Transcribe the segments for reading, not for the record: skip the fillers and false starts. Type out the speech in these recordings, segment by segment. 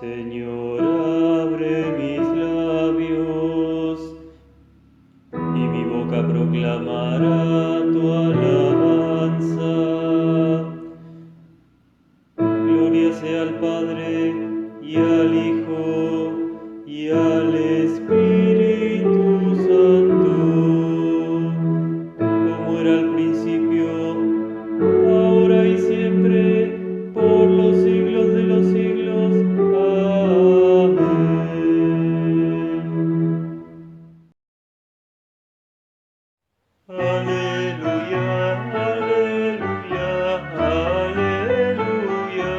Señor, abre mis labios y mi boca proclamará tu alabanza. Gloria sea al Padre y al Hijo y al Espíritu Santo, como era al principio, ahora y siempre, por los siglos de los siglos. Amén. Aleluya, aleluya, aleluya.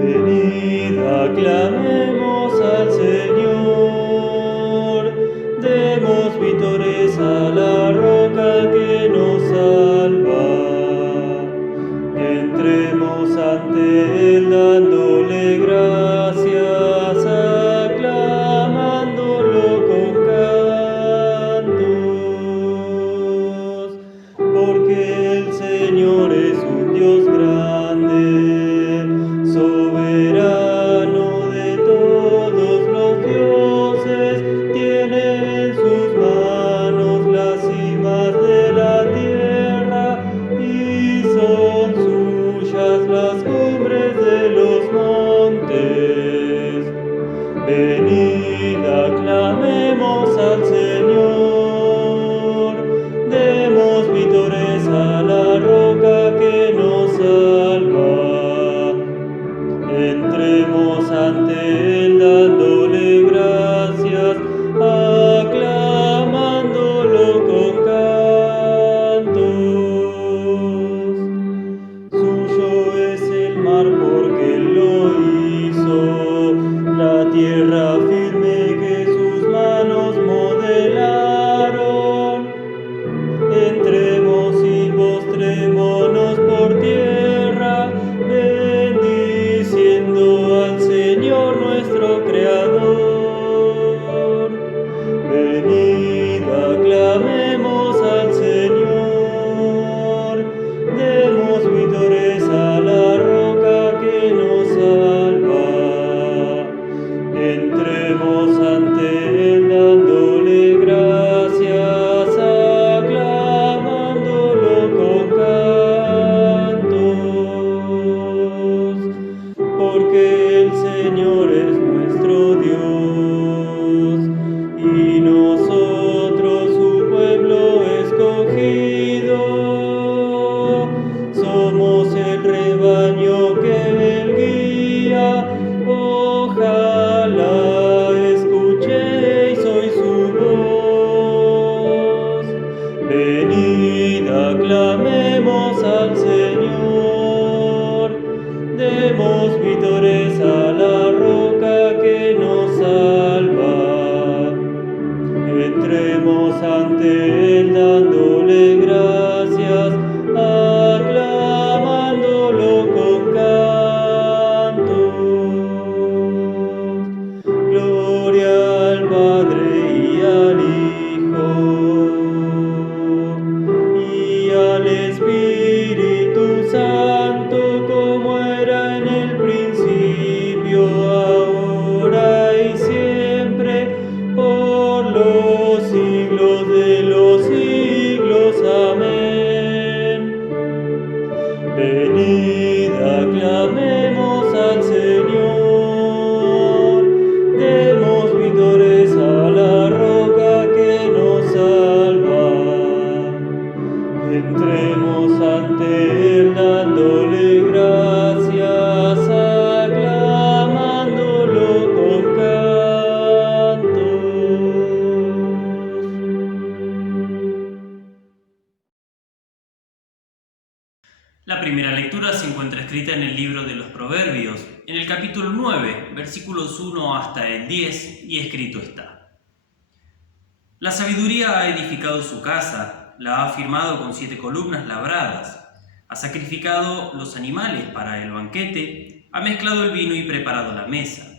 Venid, aclamemos al Señor, demos vítores a la roca que nos salva. Entremos ante Él dándole gracias, aclamándolo con cantos, porque el Señor es un Dios grande, soberano de todos los dioses, tiene en sus manos las cimas de la tierra y son suyas las cumbres de los montes. Venid, aclamemos al Señor, demos vítores a la roca que nos salva. Entremos ante Él dándole gracias, aclamándolo con cantos. Suyo es el mar porque Él lo hizo, la tierra firme que sus manos modelaron. Entremos y postrémonos por tierra, bendiciendo al Señor nuestro Creador. Venid, aclamemos al Señor, demos vítores a la roca que nos salva. Entremos ante Él dándole gracias, aclamándolo con cantos, porque el Señor es nuestro Dios y nosotros su pueblo escogido. Somos el rebaño que Él guía, ojalá escuchéis hoy su voz. Venid, aclamemos al Señor, demos vítores a la roca que nos salva. Entremos ante Él dándole gracias, aclamándolo con cantos. Gloria al Padre y al Hijo y al Espíritu Santo, como era en el principio, ahora y siempre, por los siglos de los siglos. Amén. Venid, aclamemos al Señor, demos vítores a la roca que nos salva. Entremos ante Él dándole gracias, aclamándolo con cantos. La primera lectura se encuentra escrita en el libro de los Proverbios, en el capítulo 9, versículos 1 hasta el 10, y escrito está: La sabiduría ha edificado su casa, la ha firmado con 7 columnas labradas, ha sacrificado los animales para el banquete, ha mezclado el vino y preparado la mesa.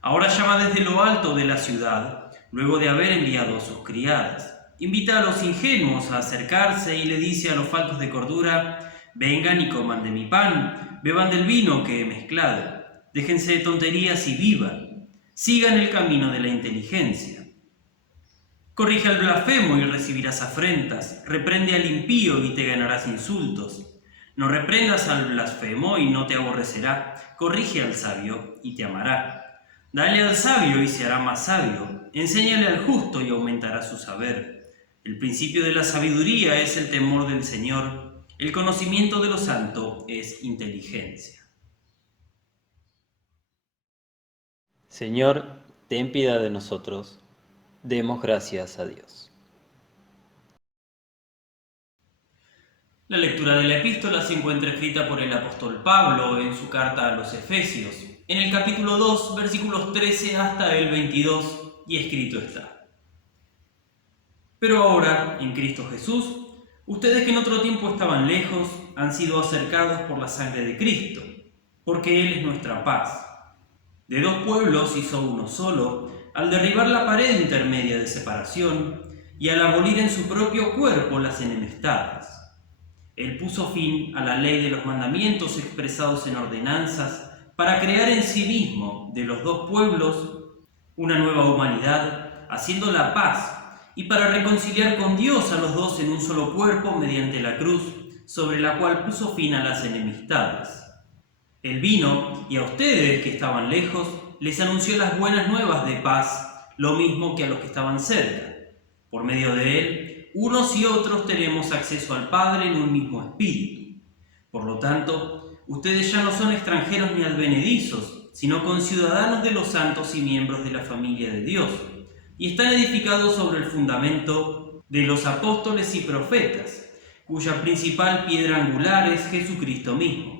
Ahora llama desde lo alto de la ciudad, luego de haber enviado a sus criadas. Invita a los ingenuos a acercarse y le dice a los faltos de cordura: vengan y coman de mi pan, beban del vino que he mezclado. Déjense de tonterías y vivan. Sigan el camino de la inteligencia. Corrige al blasfemo y recibirás afrentas. Reprende al impío y te ganarás insultos. No reprendas al blasfemo y no te aborrecerá. Corrige al sabio y te amará. Dale al sabio y se hará más sabio. Enséñale al justo y aumentará su saber. El principio de la sabiduría es el temor del Señor. El conocimiento de lo santo es inteligencia. Señor, ten piedad de nosotros. Demos gracias a Dios. La lectura de la epístola se encuentra escrita por el apóstol Pablo en su carta a los Efesios, en el capítulo 2, versículos 13 hasta el 22, y escrito está: Pero ahora, en Cristo Jesús, ustedes que en otro tiempo estaban lejos, han sido acercados por la sangre de Cristo, porque Él es nuestra paz. De 2 pueblos hizo uno solo, al derribar la pared intermedia de separación y al abolir en su propio cuerpo las enemistades. Él puso fin a la ley de los mandamientos expresados en ordenanzas para crear en sí mismo de los 2 pueblos una nueva humanidad, haciendo la paz, y para reconciliar con Dios a los 2 en un solo cuerpo mediante la cruz, sobre la cual puso fin a las enemistades. Él vino, y a ustedes que estaban lejos, les anunció las buenas nuevas de paz, lo mismo que a los que estaban cerca. Por medio de él, unos y otros tenemos acceso al Padre en un mismo espíritu. Por lo tanto, ustedes ya no son extranjeros ni advenedizos, sino conciudadanos de los santos y miembros de la familia de Dios, y están edificados sobre el fundamento de los apóstoles y profetas, cuya principal piedra angular es Jesucristo mismo.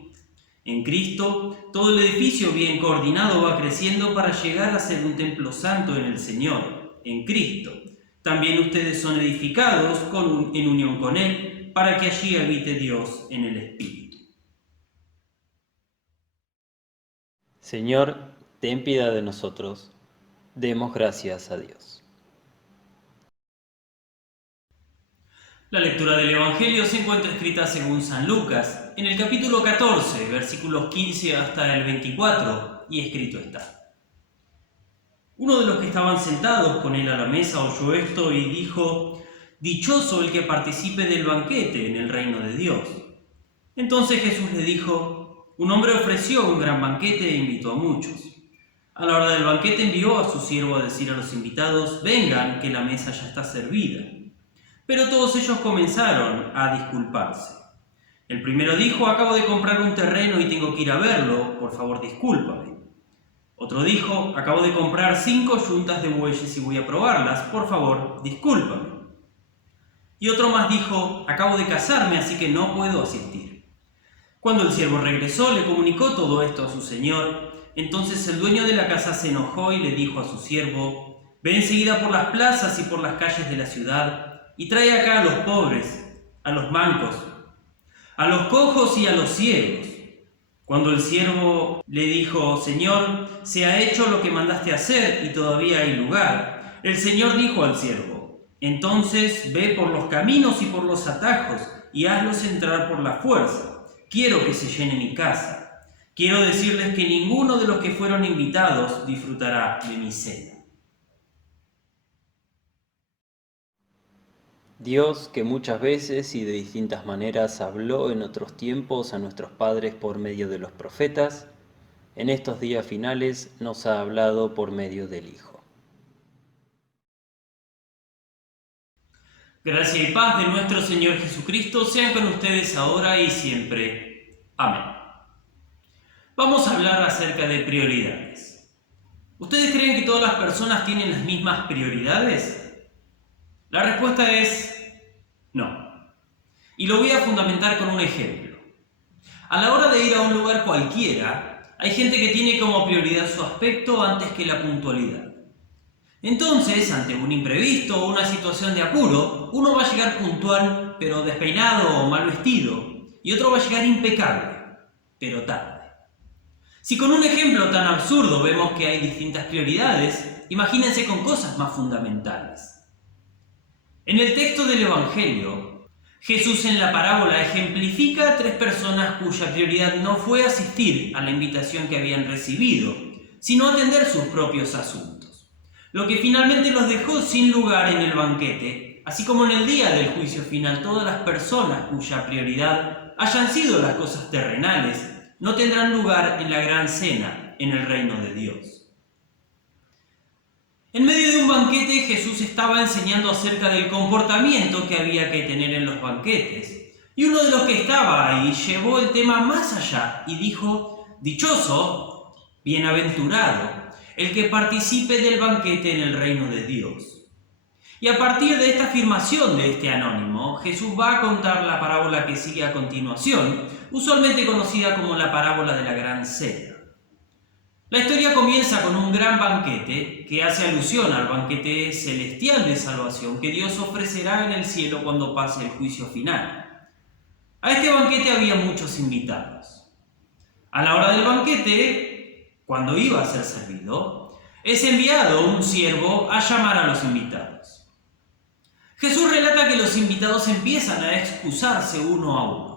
En Cristo, todo el edificio bien coordinado va creciendo para llegar a ser un templo santo en el Señor, en Cristo. También ustedes son edificados en unión con Él, para que allí habite Dios en el Espíritu. Señor, ten piedad de nosotros. Demos gracias a Dios. La lectura del Evangelio se encuentra escrita según San Lucas, en el capítulo 14, versículos 15 hasta el 24, y escrito está: Uno de los que estaban sentados con él a la mesa oyó esto y dijo: Dichoso el que participe del banquete en el reino de Dios. Entonces Jesús le dijo: Un hombre ofreció un gran banquete e invitó a muchos. A la hora del banquete envió a su siervo a decir a los invitados: vengan, que la mesa ya está servida. Pero todos ellos comenzaron a disculparse. El primero dijo: acabo de comprar un terreno y tengo que ir a verlo, por favor discúlpame. Otro dijo: acabo de comprar 5 yuntas de bueyes y voy a probarlas, por favor discúlpame. Y otro más dijo: acabo de casarme, así que no puedo asistir. Cuando el siervo regresó, le comunicó todo esto a su señor. Entonces el dueño de la casa se enojó y le dijo a su siervo: ve enseguida por las plazas y por las calles de la ciudad y trae acá a los pobres, a los mancos, a los cojos y a los ciegos. Cuando el siervo le dijo: Señor, se ha hecho lo que mandaste hacer y todavía hay lugar, el Señor dijo al siervo: entonces ve por los caminos y por los atajos y hazlos entrar por la fuerza. Quiero que se llene mi casa. Quiero decirles que ninguno de los que fueron invitados disfrutará de mi cena. Dios, que muchas veces y de distintas maneras habló en otros tiempos a nuestros padres por medio de los profetas, en estos días finales nos ha hablado por medio del Hijo. Gracia y paz de nuestro Señor Jesucristo sean con ustedes ahora y siempre. Amén. Vamos a hablar acerca de prioridades. ¿Ustedes creen que todas las personas tienen las mismas prioridades? La respuesta es no. Y lo voy a fundamentar con un ejemplo. A la hora de ir a un lugar cualquiera, Hay gente que tiene como prioridad su aspecto antes que la puntualidad. Entonces, ante un imprevisto o una situación de apuro, uno va a llegar puntual, pero despeinado o mal vestido, y otro va a llegar impecable, pero tarde. Si con un ejemplo tan absurdo vemos que hay distintas prioridades, imagínense con cosas más fundamentales. En el texto del Evangelio, Jesús en la parábola ejemplifica a 3 personas cuya prioridad no fue asistir a la invitación que habían recibido, sino atender sus propios asuntos, lo que finalmente los dejó sin lugar en el banquete, así como en el día del juicio final todas las personas cuya prioridad hayan sido las cosas terrenales no tendrán lugar en la gran cena en el reino de Dios. En medio de un banquete, Jesús estaba enseñando acerca del comportamiento que había que tener en los banquetes. Y uno de los que estaba ahí llevó el tema más allá y dijo: dichoso, bienaventurado, el que participe del banquete en el reino de Dios. Y a partir de esta afirmación de este anónimo, Jesús va a contar la parábola que sigue a continuación, usualmente conocida como la parábola de la gran cena. La historia comienza con un gran banquete que hace alusión al banquete celestial de salvación que Dios ofrecerá en el cielo cuando pase el juicio final. A este banquete había muchos invitados. A la hora del banquete, cuando iba a ser servido, es enviado un siervo a llamar a los invitados. Jesús relata que los invitados empiezan a excusarse uno a uno.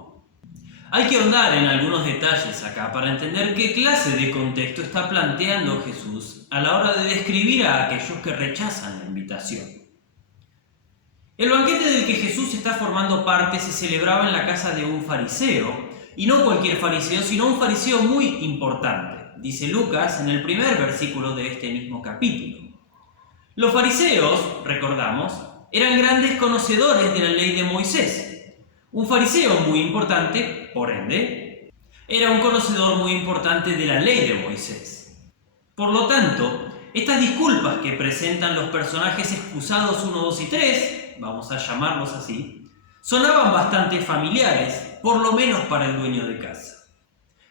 Hay que ahondar en algunos detalles acá para entender qué clase de contexto está planteando Jesús a la hora de describir a aquellos que rechazan la invitación. El banquete del que Jesús está formando parte se celebraba en la casa de un fariseo, y no cualquier fariseo, sino un fariseo muy importante, dice Lucas en el primer versículo de este mismo capítulo. Los fariseos, recordamos, eran grandes conocedores de la ley de Moisés. Un fariseo muy importante, por ende, era un conocedor muy importante de la ley de Moisés. Por lo tanto, estas disculpas que presentan los personajes excusados 1, 2 y 3, vamos a llamarlos así, sonaban bastante familiares, por lo menos para el dueño de casa.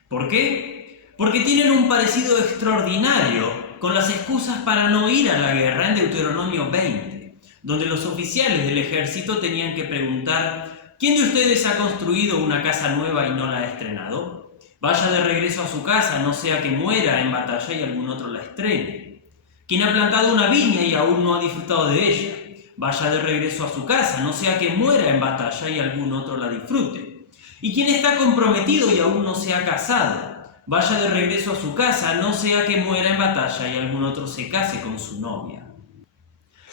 ¿Por qué? Porque tienen un parecido extraordinario con las excusas para no ir a la guerra en Deuteronomio 20, donde los oficiales del ejército tenían que preguntar: ¿quién de ustedes ha construido una casa nueva y no la ha estrenado? Vaya de regreso a su casa, no sea que muera en batalla y algún otro la estrene. ¿Quién ha plantado una viña y aún no ha disfrutado de ella? Vaya de regreso a su casa, no sea que muera en batalla y algún otro la disfrute. ¿Y quién está comprometido y aún no se ha casado? Vaya de regreso a su casa, no sea que muera en batalla y algún otro se case con su novia.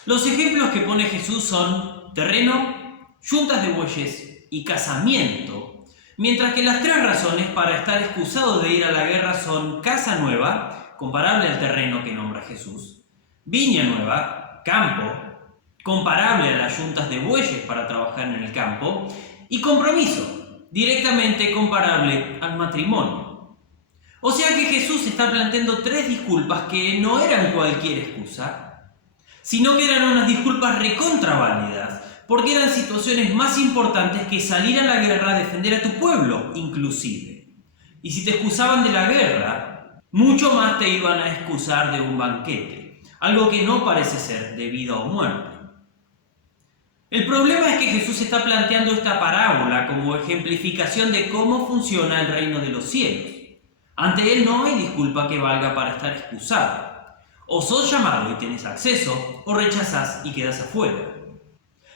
Los ejemplos que pone Jesús son terreno, yuntas de bueyes y casamiento, mientras que las 3 razones para estar excusado de ir a la guerra son casa nueva, comparable al terreno que nombra Jesús, viña nueva, campo, comparable a las yuntas de bueyes para trabajar en el campo, y compromiso, directamente comparable al matrimonio. O sea que Jesús está planteando 3 disculpas que no eran cualquier excusa, sino que eran unas disculpas recontraválidas, porque eran situaciones más importantes que salir a la guerra a defender a tu pueblo, inclusive. Y si te excusaban de la guerra, mucho más te iban a excusar de un banquete, algo que no parece ser de vida o muerte. El problema es que Jesús está planteando esta parábola como ejemplificación de cómo funciona el reino de los cielos. Ante él no hay disculpa que valga para estar excusado. O sos llamado y tienes acceso, o rechazás y quedás afuera.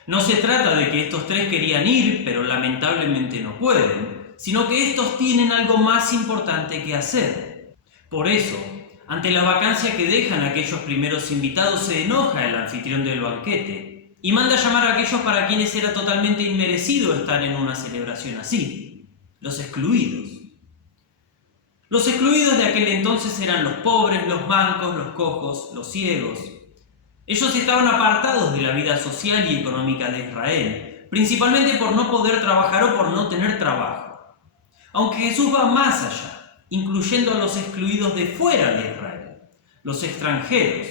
No se trata de que estos 3 querían ir, pero lamentablemente no pueden, sino que estos tienen algo más importante que hacer. Por eso, ante la vacancia que dejan aquellos primeros invitados, se enoja el anfitrión del banquete y manda a llamar a aquellos para quienes era totalmente inmerecido estar en una celebración así, los excluidos. Los excluidos de aquel entonces eran los pobres, los mancos, los cojos, los ciegos. Ellos estaban apartados de la vida social y económica de Israel, principalmente por no poder trabajar o por no tener trabajo. Aunque Jesús va más allá, incluyendo a los excluidos de fuera de Israel, los extranjeros.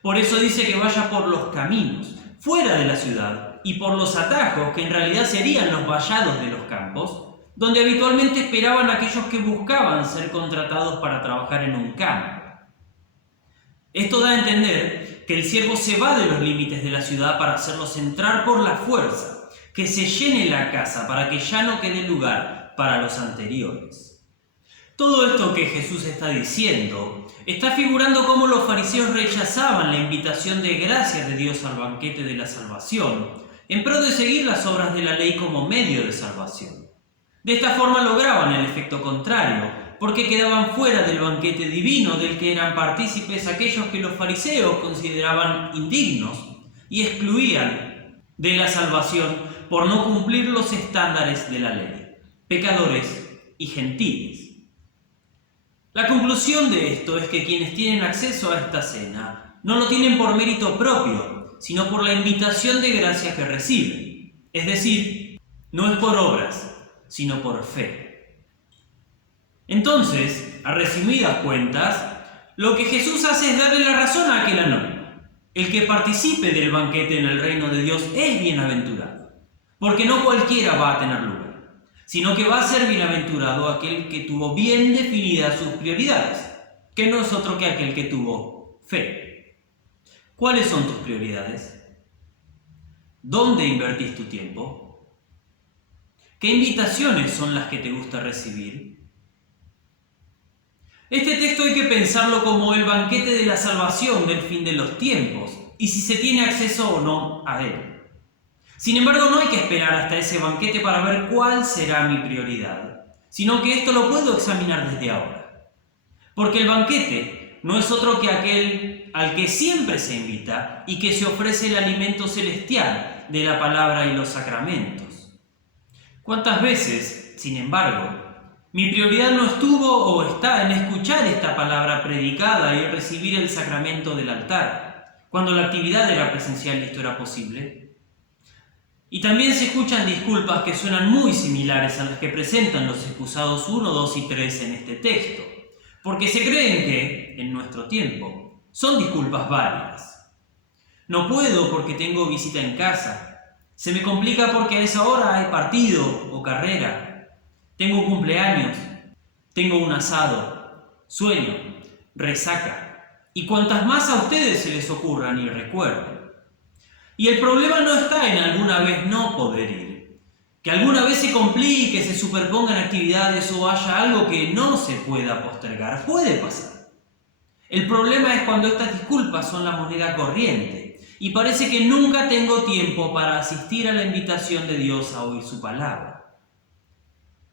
Por eso dice que vaya por los caminos, fuera de la ciudad, y por los atajos, que en realidad serían los vallados de los campos, donde habitualmente esperaban aquellos que buscaban ser contratados para trabajar en un campo. Esto da a entender que el siervo se va de los límites de la ciudad para hacerlos entrar por la fuerza, que se llene la casa para que ya no quede lugar para los anteriores. Todo esto que Jesús está diciendo está figurando cómo los fariseos rechazaban la invitación de gracia de Dios al banquete de la salvación, en pro de seguir las obras de la ley como medio de salvación. De esta forma lograban el efecto contrario, porque quedaban fuera del banquete divino del que eran partícipes aquellos que los fariseos consideraban indignos y excluían de la salvación por no cumplir los estándares de la ley, pecadores y gentiles. La conclusión de esto es que quienes tienen acceso a esta cena no lo tienen por mérito propio, sino por la invitación de gracia que reciben. Es decir, no es por obras, sino por fe. Entonces, a resumidas cuentas, lo que Jesús hace es darle la razón a aquel anónimo. El que participe del banquete en el reino de Dios es bienaventurado, porque no cualquiera va a tener lugar, sino que va a ser bienaventurado aquel que tuvo bien definidas sus prioridades, que no es otro que aquel que tuvo fe. ¿Cuáles son tus prioridades? ¿Dónde invertís tu tiempo? ¿Qué invitaciones son las que te gusta recibir? Este texto hay que pensarlo como el banquete de la salvación del fin de los tiempos, y si se tiene acceso o no a él. Sin embargo, no hay que esperar hasta ese banquete para ver cuál será mi prioridad, sino que esto lo puedo examinar desde ahora. Porque el banquete no es otro que aquel al que siempre se invita y que se ofrece el alimento celestial de la palabra y los sacramentos. ¿Cuántas veces, sin embargo, mi prioridad no estuvo o está en escuchar esta palabra predicada y recibir el sacramento del altar, cuando la actividad era presencial y esto era posible? Y también se escuchan disculpas que suenan muy similares a las que presentan los excusados 1, 2 y 3 en este texto, porque se creen que, en nuestro tiempo, son disculpas válidas. No puedo porque tengo visita en casa, se me complica porque a esa hora hay partido o carrera, tengo un cumpleaños, tengo un asado, sueño, resaca, y cuantas más a ustedes se les ocurran y recuerden. Y el problema no está en alguna vez no poder ir, que alguna vez se complique, se superpongan actividades o haya algo que no se pueda postergar. Puede pasar. El problema es cuando estas disculpas son la moneda corriente y parece que nunca tengo tiempo para asistir a la invitación de Dios a oír su palabra.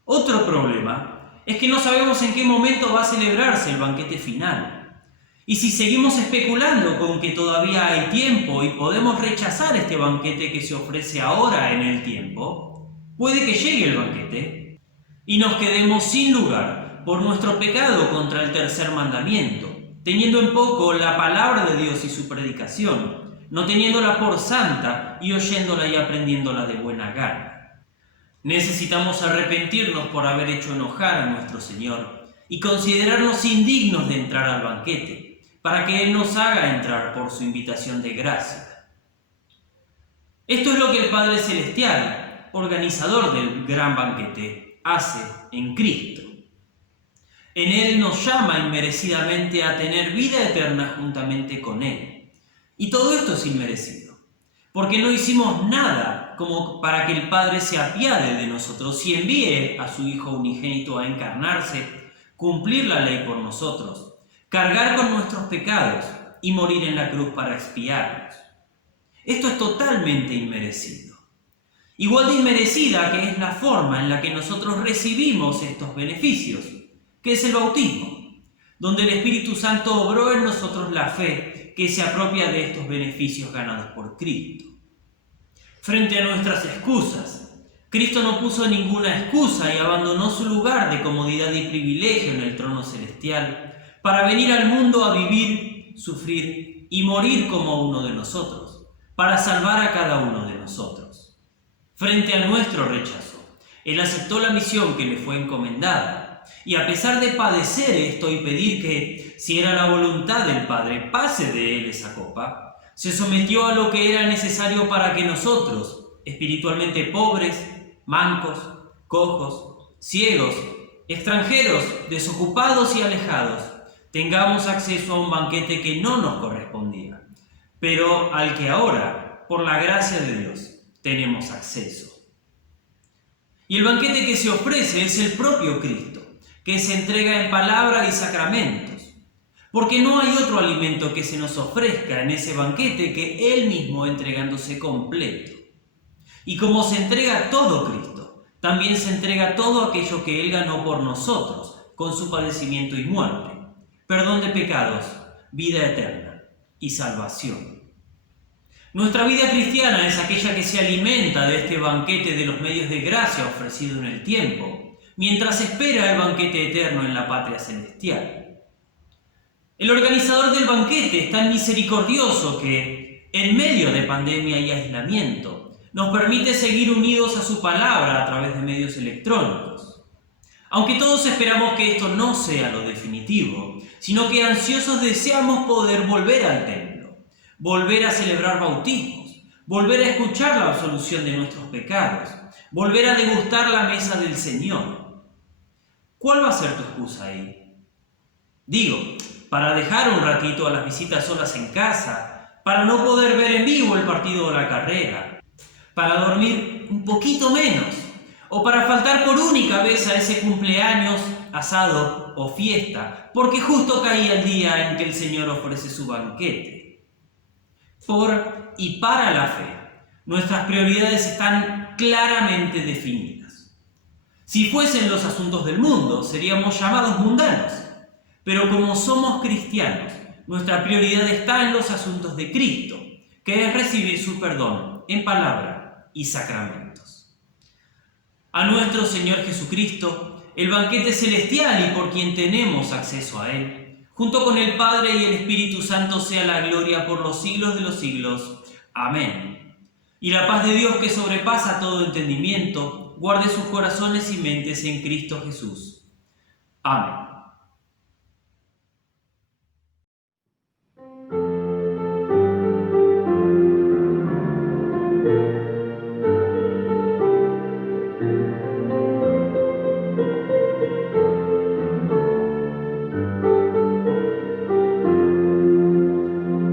Otro problema es que no sabemos en qué momento va a celebrarse el banquete final. Y si seguimos especulando con que todavía hay tiempo y podemos rechazar este banquete que se ofrece ahora en el tiempo, puede que llegue el banquete y nos quedemos sin lugar por nuestro pecado contra el tercer mandamiento, teniendo en poco la palabra de Dios y su predicación, no teniéndola por santa y oyéndola y aprendiéndola de buena gana. Necesitamos arrepentirnos por haber hecho enojar a nuestro Señor y considerarnos indignos de entrar al banquete, para que Él nos haga entrar por su invitación de gracia. Esto es lo que el Padre Celestial, organizador del gran banquete, hace en Cristo. En Él nos llama inmerecidamente a tener vida eterna juntamente con Él. Y todo esto es inmerecido, porque no hicimos nada como para que el Padre se apiade de nosotros y envíe a su Hijo unigénito a encarnarse, cumplir la ley por nosotros, cargar con nuestros pecados y morir en la cruz para expiarnos. Esto es totalmente inmerecido. Igual de inmerecida que es la forma en la que nosotros recibimos estos beneficios, que es el bautismo, donde el Espíritu Santo obró en nosotros la fe que se apropia de estos beneficios ganados por Cristo. Frente a nuestras excusas, Cristo no puso ninguna excusa y abandonó su lugar de comodidad y privilegio en el trono celestial para venir al mundo a vivir, sufrir y morir como uno de nosotros, para salvar a cada uno de nosotros. Frente a nuestro rechazo, Él aceptó la misión que le fue encomendada y a pesar de padecer esto y pedir que, si era la voluntad del Padre, pase de Él esa copa, se sometió a lo que era necesario para que nosotros, espiritualmente pobres, mancos, cojos, ciegos, extranjeros, desocupados y alejados, tengamos acceso a un banquete que no nos correspondía, pero al que ahora, por la gracia de Dios, tenemos acceso. Y el banquete que se ofrece es el propio Cristo, que se entrega en palabra y sacramentos, porque no hay otro alimento que se nos ofrezca en ese banquete que Él mismo entregándose completo. Y como se entrega todo Cristo, también se entrega todo aquello que Él ganó por nosotros, con su padecimiento y muerte, perdón de pecados, vida eterna y salvación. Nuestra vida cristiana es aquella que se alimenta de este banquete de los medios de gracia ofrecido en el tiempo, mientras espera el banquete eterno en la patria celestial. El organizador del banquete es tan misericordioso que, en medio de pandemia y aislamiento, nos permite seguir unidos a su palabra a través de medios electrónicos. Aunque todos esperamos que esto no sea lo definitivo, sino que ansiosos deseamos poder volver al templo, volver a celebrar bautismos, volver a escuchar la absolución de nuestros pecados, volver a degustar la mesa del Señor. ¿Cuál va a ser tu excusa ahí? Digo, para dejar un ratito a las visitas solas en casa, para no poder ver en vivo el partido de la carrera, para dormir un poquito menos, o para faltar por única vez a ese cumpleaños, asado o fiesta, porque justo caía el día en que el Señor ofrece su banquete. Por y para la fe, nuestras prioridades están claramente definidas. Si fuesen los asuntos del mundo, seríamos llamados mundanos. Pero como somos cristianos, nuestra prioridad está en los asuntos de Cristo, que es recibir su perdón en palabra y sacramentos. A nuestro Señor Jesucristo, el banquete celestial y por quien tenemos acceso a Él, junto con el Padre y el Espíritu Santo sea la gloria por los siglos de los siglos. Amén. Y la paz de Dios que sobrepasa todo entendimiento, guarde sus corazones y mentes en Cristo Jesús. Amén.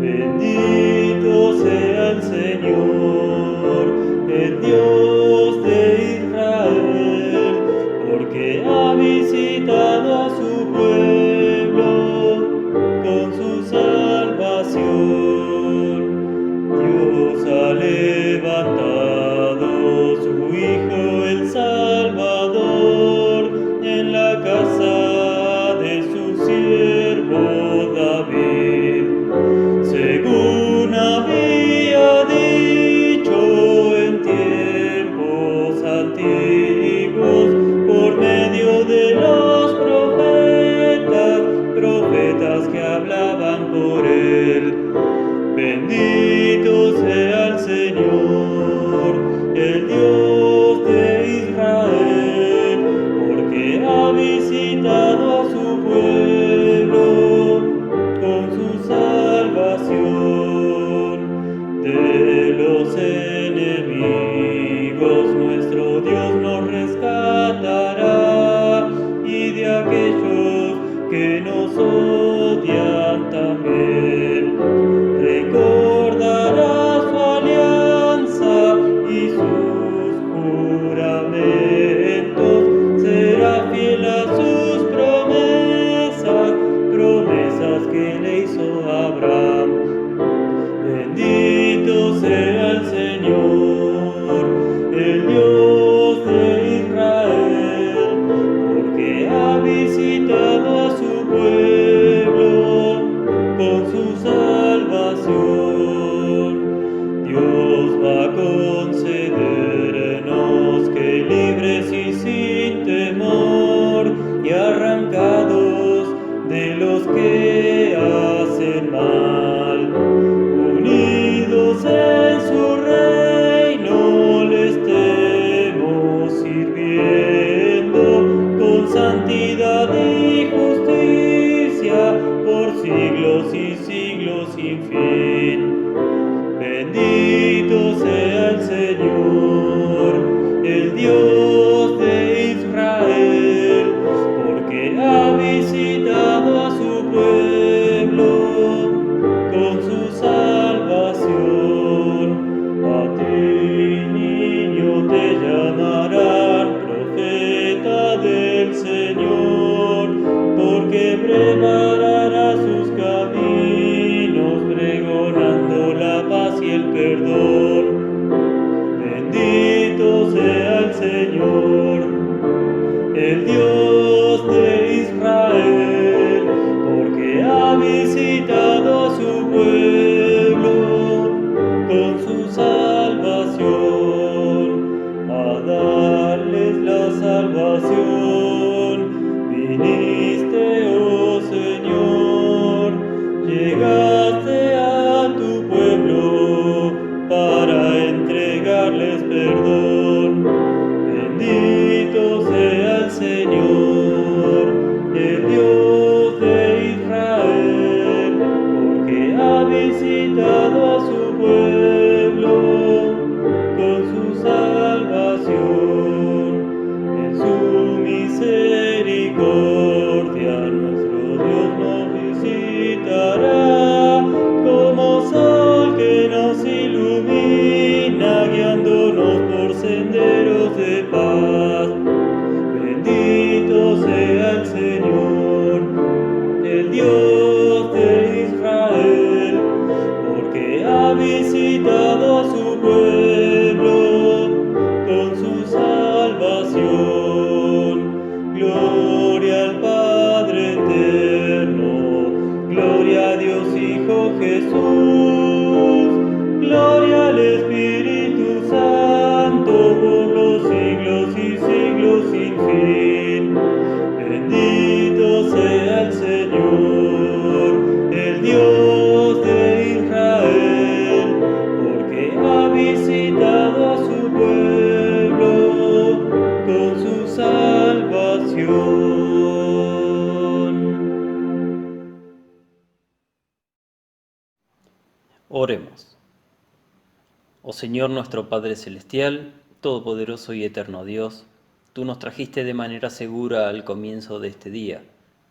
Bendito sea el Señor, el Dios de Israel, porque ha visitado a su pueblo con su salvación. Dios ha levantado su Hijo el Salvador en la casa de su siervo David, según había dicho en tiempos antiguos, por medio de los profetas que hablaban por él. Bendito sea el Señor, el Dios de Israel, porque ha visitado a su pueblo con su salvación. De los enemigos nuestro Dios nos rescatará, y de aquellos que nos odian también. Recordará su alianza y sus juramentos, será fiel a sus promesas que le hizo Abraham. Bendito sea el Señor, el Dios de Israel, porque ha visitado a su pueblo con su salvación. Dios va a concedernos que libres y sin temor, y arrancados de los que hacen mal, unidos en su reino, le estemos sirviendo con santidad y justicia por siglos y siglos sin fin. Bendito sea el Señor, el Dios de Israel, pueblo con su salvación, a darles la salvación. Viniste, oh Señor, llegaste a tu pueblo para entregarles perdón. Bendito sea el Señor, el Dios de Israel, porque ha visitado a su pueblo con su salvación. En su misericordia nuestro Dios nos visitará, como sol que nos ilumina, guiándonos por senderos de paz. Bendito sea el Señor, el Dios de Israel, porque ha visitado a su pueblo con su salvación. Gloria al Padre eterno, gloria a Dios Hijo Jesús, gloria al Espíritu Santo por los siglos y siglos sin fin. Bendito sea el Señor, el Dios de Israel, porque ha visitado a su pueblo con su salvación. Oremos. Oh Señor nuestro Padre Celestial, Todopoderoso y Eterno Dios, tú nos trajiste de manera segura al comienzo de este día.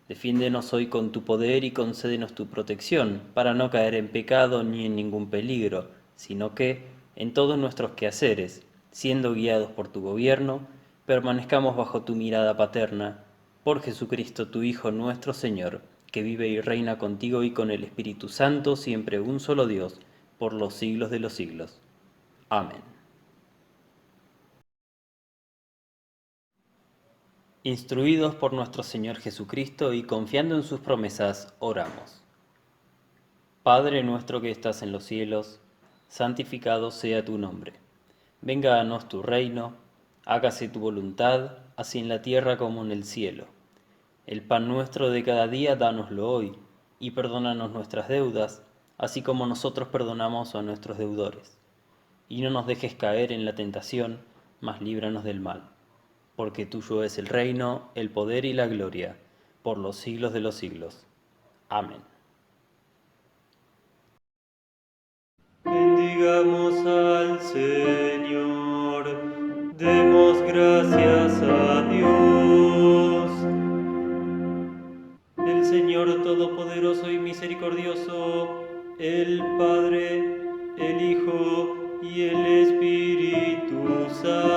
Defiéndenos hoy con tu poder y concédenos tu protección, para no caer en pecado ni en ningún peligro, sino que, en todos nuestros quehaceres, siendo guiados por tu gobierno, permanezcamos bajo tu mirada paterna, por Jesucristo tu Hijo nuestro Señor, que vive y reina contigo y con el Espíritu Santo, siempre un solo Dios, por los siglos de los siglos. Amén. Instruidos por nuestro Señor Jesucristo y confiando en sus promesas, oramos. Padre nuestro que estás en los cielos, santificado sea tu nombre. Venga a nos tu reino, hágase tu voluntad, así en la tierra como en el cielo. El pan nuestro de cada día, dánoslo hoy, y perdónanos nuestras deudas, así como nosotros perdonamos a nuestros deudores. Y no nos dejes caer en la tentación, mas líbranos del mal. Porque tuyo es el reino, el poder y la gloria, por los siglos de los siglos. Amén. Bendigamos al Señor, demos gracias a Dios. El Señor Todopoderoso y Misericordioso, el Padre, el Hijo y el Espíritu Santo,